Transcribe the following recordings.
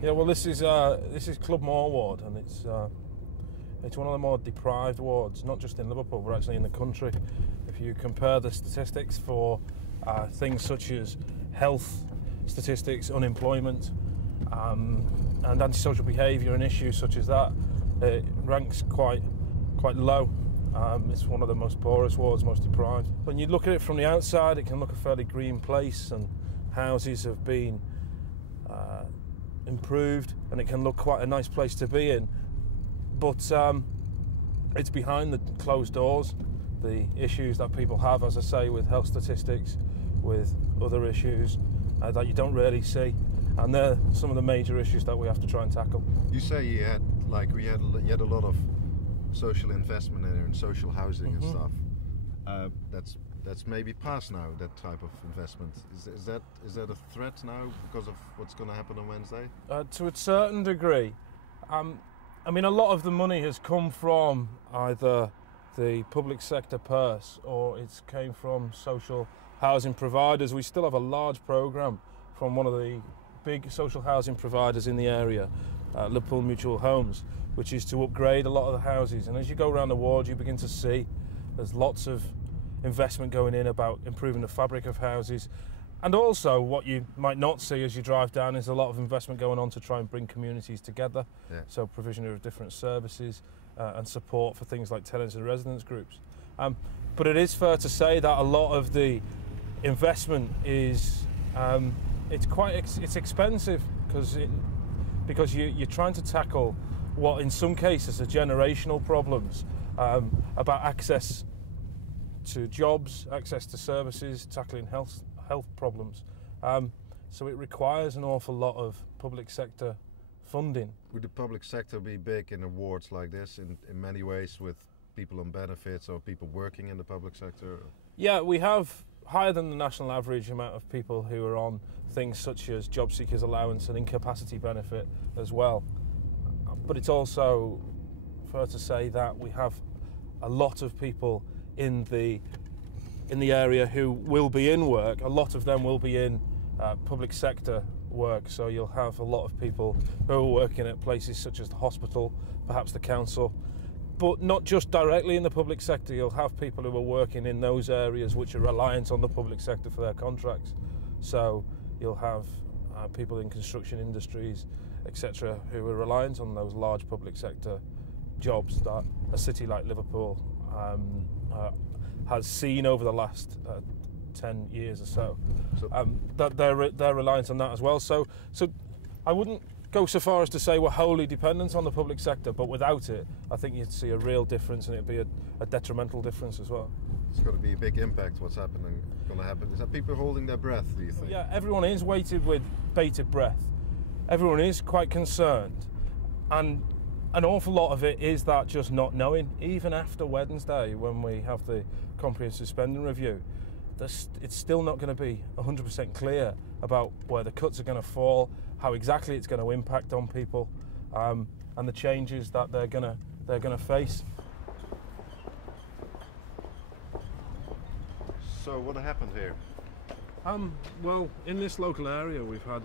Yeah, well, this is Clubmoor ward, and it's one of the more deprived wards, not just in Liverpool, but actually in the country. If you compare the statistics for things such as health statistics, unemployment, and antisocial behaviour and issues such as that, it ranks quite low. It's one of the most poorest wards, most deprived. When you look at it from the outside, it can look a fairly green place, and houses have been improved, and it can look quite a nice place to be in. But it's behind the closed doors, the issues that people have, as I say, with health statistics, with other issues that you don't really see, and they're some of the major issues that we have to try and tackle. You say you had a lot of social investment in there and social housing and stuff. That's maybe past now, that type of investment. Is that a threat now because of what's going to happen on Wednesday? To a certain degree. I mean, a lot of the money has come from either the public sector purse or it's came from social housing providers. We still have a large programme from one of the big social housing providers in the area, Liverpool Mutual Homes, which is to upgrade a lot of the houses. And as you go around the ward, you begin to see there's lots of investment going in about improving the fabric of houses. And also what you might not see as you drive down is a lot of investment going on to try and bring communities together. Yeah. So provision of different services and support for things like tenants and residents groups. But it is fair to say that a lot of the investment is it's expensive because you're trying to tackle what in some cases are generational problems about access to jobs, access to services, tackling health problems. So it requires an awful lot of public sector funding. Would the public sector be big in awards like this in many ways, with people on benefits or people working in the public sector? Yeah, we have higher than the national average amount of people who are on things such as job seekers allowance and incapacity benefit as well. But it's also fair to say that we have a lot of people in the area who will be in work. A lot of them will be in public sector work, so you'll have a lot of people who are working at places such as the hospital, perhaps the council, but not just directly in the public sector. You'll have people who are working in those areas which are reliant on the public sector for their contracts. So you'll have people in construction industries, etc., who are reliant on those large public sector jobs that a city like Liverpool has seen over the last 10 years or so. That they're reliant on that as well. So I wouldn't go so far as to say we're wholly dependent on the public sector, but without it, I think you'd see a real difference, and it'd be a detrimental difference as well. It's got to be a big impact. What's going to happen? Is that people holding their breath, do you think? Yeah, everyone is waiting with bated breath. Everyone is quite concerned, and an awful lot of it is that just not knowing. Even after Wednesday, when we have the comprehensive spending review, it's still not going to be 100% clear about where the cuts are going to fall, how exactly it's going to impact on people, and the changes that they're going to face. So what happened here? Well, in this local area, we've had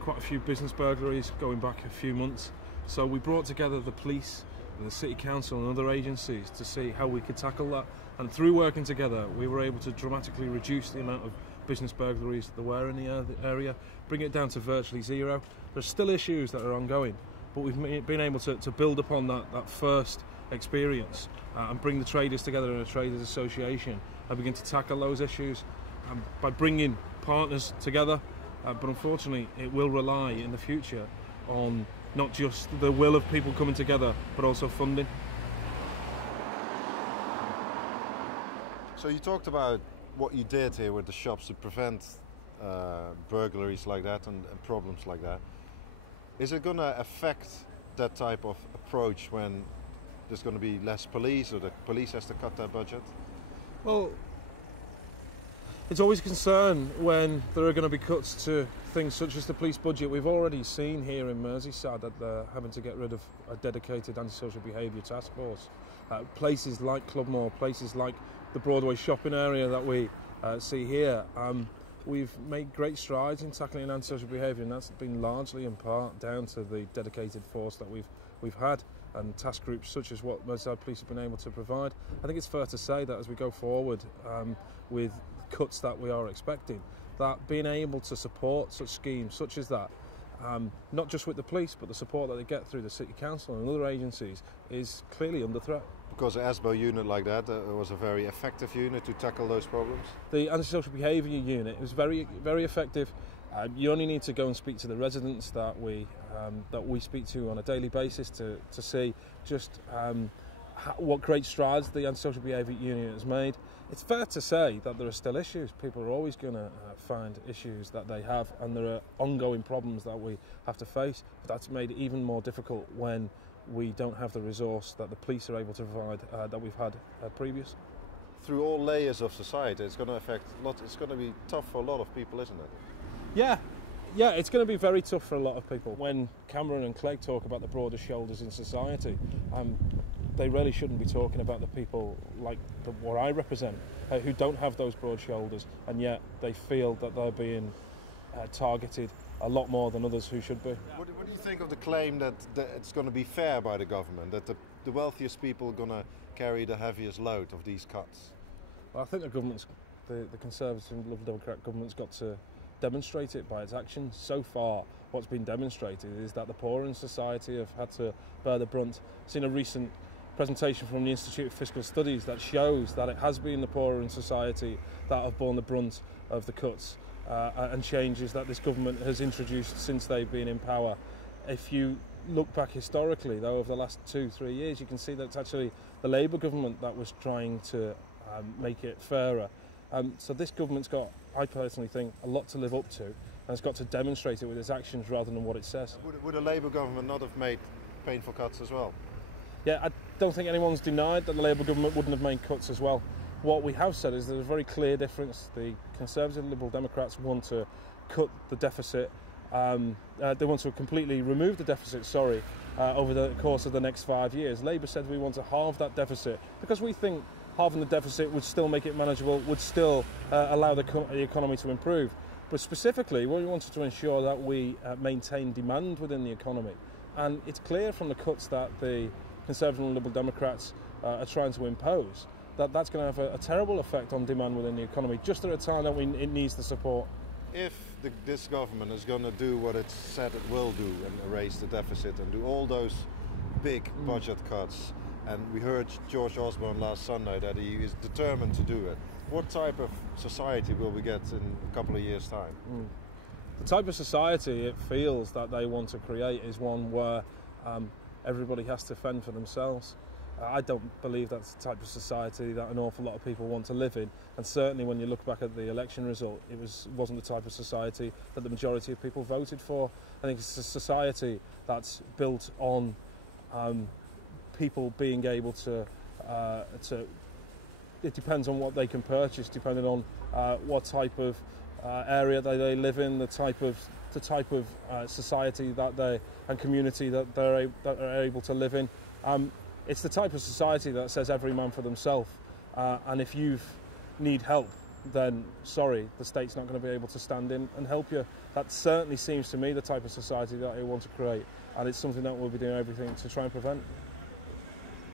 quite a few business burglaries going back a few months. So we brought together the police and the city council and other agencies to see how we could tackle that. And through working together, we were able to dramatically reduce the amount of business burglaries that there were in the area, bring it down to virtually zero. There's still issues that are ongoing, but we've been able to build upon that first experience and bring the traders together in a traders association and begin to tackle those issues by bringing partners together. But unfortunately, it will rely in the future on not just the will of people coming together, but also funding. So you talked about what you did here with the shops to prevent burglaries like that and problems like that. Is it going to affect that type of approach when there's going to be less police, or the police has to cut their budget? Well, it's always a concern when there are going to be cuts to things such as the police budget. We've already seen here in Merseyside that they're having to get rid of a dedicated antisocial behaviour task force. Places like Clubmoor, places like the Broadway shopping area that we see here, we've made great strides in tackling antisocial behaviour, and that's been largely in part down to the dedicated force that we've had and task groups such as what Merseyside Police have been able to provide. I think it's fair to say that as we go forward with cuts that we are expecting, that being able to support such schemes such as that, not just with the police but the support that they get through the City Council and other agencies, is clearly under threat. Because an ASBO unit like that was a very effective unit to tackle those problems? The antisocial behaviour unit was very, very effective. You only need to go and speak to the residents that we speak to on a daily basis to see just what great strides the antisocial behaviour unit has made. It's fair to say that there are still issues. People are always going to find issues that they have, and there are ongoing problems that we have to face. But that's made it even more difficult when we don't have the resource that the police are able to provide that we've had previous. Through all layers of society, it's going to affect a lot. It's going to be tough for a lot of people, isn't it? Yeah, it's going to be very tough for a lot of people. When Cameron and Clegg talk about the broader shoulders in society, they really shouldn't be talking about the people like what I represent, who don't have those broad shoulders, and yet they feel that they're being targeted a lot more than others who should be. What do you think of the claim that it's going to be fair by the government, that the wealthiest people are going to carry the heaviest load of these cuts? Well, I think the Conservative and Liberal Democrat government's got to demonstrate it by its actions. So far, what's been demonstrated is that the poor in society have had to bear the brunt. I've seen a recent presentation from the Institute of Fiscal Studies that shows that it has been the poorer in society that have borne the brunt of the cuts and changes that this government has introduced since they've been in power. If you look back historically, though, over the last 2-3 years, you can see that it's actually the Labour government that was trying to make it fairer. So this government's got, I personally think, a lot to live up to, and it's got to demonstrate it with its actions rather than what it says. Would a Labour government not have made painful cuts as well? Yeah, I don't think anyone's denied that the Labour government wouldn't have made cuts as well. What we have said is there's a very clear difference. The Conservative and Liberal Democrats want to cut the deficit. They want to completely remove the deficit, over the course of the next 5 years. Labour said we want to halve that deficit because we think halving the deficit would still make it manageable, would still allow the economy to improve. But specifically, we wanted to ensure that we maintain demand within the economy. And it's clear from the cuts that the Conservative and Liberal Democrats are trying to impose that that's going to have a terrible effect on demand within the economy, just at a time that it needs the support. If this government is going to do what it said it will do and erase the deficit and do all those big budget cuts, and we heard George Osborne last Sunday that he is determined to do it, what type of society will we get in a couple of years' time? The type of society it feels that they want to create is one where everybody has to fend for themselves. I don't believe that's the type of society that an awful lot of people want to live in, and certainly when you look back at the election result, it wasn't the type of society that the majority of people voted for. I think it's a society that's built on people being able to it depends on what they can purchase, depending on what type of area they live in, the type of society and community that are able to live in. It's the type of society that says every man for themselves, and if you need help, then sorry, the state's not going to be able to stand in and help you. That certainly seems to me the type of society that I want to create, and it's something that we'll be doing everything to try and prevent.